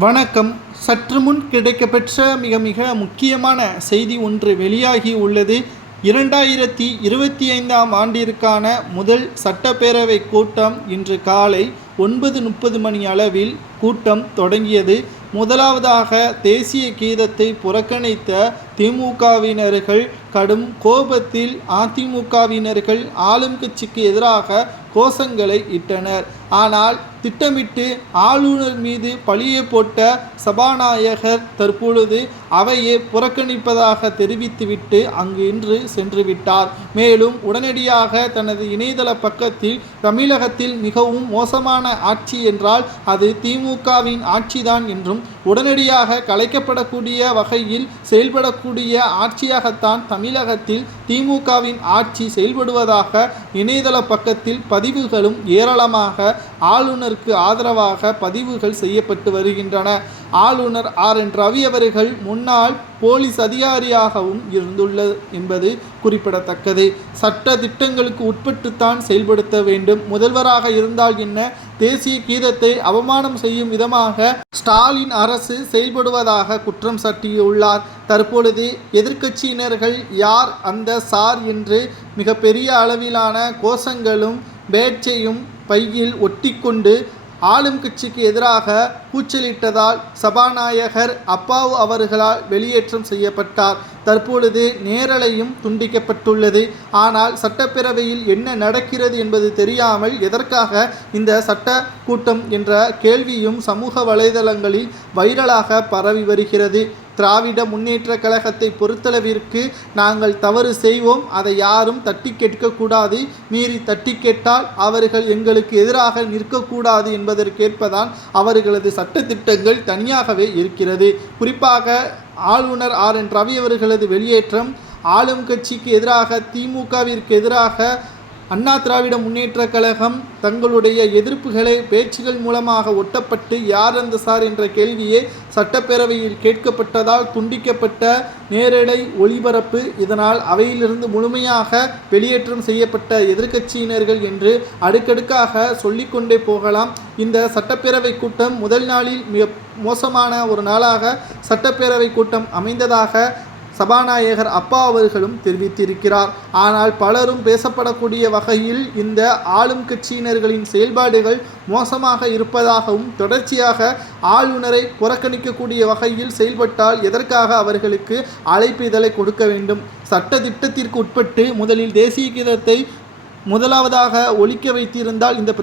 வணக்கம். சற்று முன் கிடைக்கப்பெற்ற மிக முக்கியமான செய்தி ஒன்று வெளியாகி உள்ளது. 2025ஆம் ஆண்டிற்கான முதல் சட்டப்பேரவை கூட்டம் இன்று காலை 9:30 மணி அளவில் கூட்டம் தொடங்கியது. முதலாவதாக தேசிய கீதத்தை புறக்கணித்த திமுகவினர்கள் கடும் கோபத்தில் அதிமுகவினர்கள் ஆளும் கட்சிக்கு எதிராக கோஷங்களை இட்டனர். ஆனால் திட்டமிட்டு ஆளுநர் மீது பழியை போட்ட சபாநாயகர் தற்பொழுது அவையை புறக்கணிப்பதாக தெரிவித்துவிட்டு அங்கு இன்று சென்றுவிட்டார். மேலும் உடனடியாக தனது இணையதள பக்கத்தில் தமிழகத்தில் மிகவும் மோசமான ஆட்சி என்றால் அது திமுகவின் ஆட்சிதான் என்றும் உடனடியாக கலைக்கப்படக்கூடிய வகையில் செயல்படக்கூடிய ஆட்சியாகத்தான் தமிழகத்தில் திமுகவின் ஆட்சி செயல்படுவதாக இணையதள பக்கத்தில் பதிவுகளும் ஏராளமாக ஆளுநருக்கு ஆதரவாக பதிவுகள் செய்யப்பட்டு வருகின்றன. ஆளுநர் RN ரவி அவர்கள் முன்னாள் போலீஸ் அதிகாரியாகவும் இருந்துள்ளது என்பது குறிப்பிடத்தக்கது. சட்ட திட்டங்களுக்கு உட்பட்டுத்தான் செயல்படுத்த வேண்டும். முதல்வராக இருந்தால் என்ன, தேசிய கீதத்தை அவமானம் செய்யும் விதமாக ஸ்டாலின் அரசு செயல்படுவதாக குற்றம் சாட்டியுள்ளார். தற்பொழுது எதிர்க்கட்சியினர்கள் யார் அந்த சார் என்று மிகப்பெரிய அளவிலான கோஷங்களும் பேட்சையும் பையில் ஒட்டிக்கொண்டு ஆளும் கட்சிக்கு எதிராக கூச்சலிட்டதால் சபாநாயகர் அப்பாவு அவர்களால் வெளியேற்றம் செய்யப்பட்டார். தற்பொழுது நேரலையும் துண்டிக்கப்பட்டுள்ளது. ஆனால் சட்டப்பேரவையில் என்ன நடக்கிறது என்பது தெரியாமல் எதற்காக இந்த சட்ட கூட்டம் என்ற கேள்வியும் சமூக வலைதளங்களில் வைரலாக பரவி வருகிறது. திராவிட முன்னேற்ற கழகத்தை பொறுத்தளவிற்கு நாங்கள் தவறு செய்வோம், அதை யாரும் தட்டி கேட்கக்கூடாது, மீறி தட்டி கேட்டால் அவர்கள் எங்களுக்கு எதிராக நிற்கக்கூடாது என்பதற்கேற்பதான் அவர்களது சட்டத்திட்டங்கள் தனியாகவே இருக்கிறது. குறிப்பாக ஆளுநர் RN ரவி அவர்களது வெளியேற்றம் ஆளும் கட்சிக்கு எதிராக திமுகவிற்கு எதிராக அண்ணா திராவிட முன்னேற்ற கழகம் தங்களுடைய எதிர்ப்புகளை பேச்சுகள் மூலமாக ஒட்டப்பட்டு யார் அந்த சார் என்ற கேள்வியே சட்டப்பேரவையில் கேட்கப்பட்டதால் துண்டிக்கப்பட்ட நேரலை ஒளிபரப்பு. இதனால் அவையிலிருந்து முழுமையாக வெளியேற்றம் செய்யப்பட்ட எதிர்க்கட்சியினர்கள் என்று அடுக்கடுக்காக சொல்லிக்கொண்டே போகலாம். இந்த சட்டப்பேரவை கூட்டம் முதல் நாளில் மிக மோசமான ஒரு நாளாக சட்டப்பேரவை கூட்டம் அமைந்ததாக சபாநாயகர் அப்பா அவர்களும் தெரிவித்திருக்கிறார். ஆனால் பலரும் பேசப்படக்கூடிய வகையில் இந்த ஆளும் கட்சியினர்களின் செயல்பாடுகள் மோசமாக இருப்பதாகவும் தொடர்ச்சியாக ஆளுநரை புறக்கணிக்கக்கூடிய வகையில் செயல்பட்டால் எதற்காக அவர்களுக்கு அழைப்பிதழை கொடுக்க வேண்டும்? சட்ட திட்டத்திற்கு உட்பட்டு முதலில் தேசிய கீதத்தை முதலாவதாக ஒழிக்க வைத்திருந்தால் இந்த